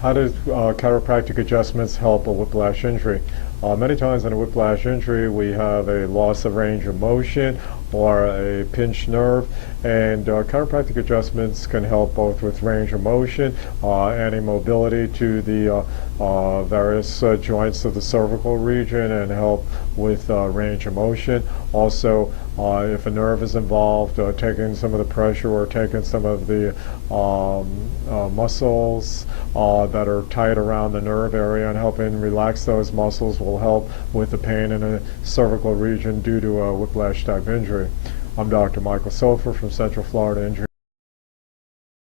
How do chiropractic adjustments help a whiplash injury? Many times in a whiplash injury we have a loss of range of motion or a pinched nerve, and chiropractic adjustments can help both with range of motion, adding mobility to the various joints of the cervical region, and help with range of motion. Also, if a nerve is involved, taking some of the pressure or taking some of the muscles that are tight around the nerve area and helping relax those muscles will help with the pain in the cervical region due to a whiplash type injury. I'm Dr. Michael Sofer from Central Florida Injury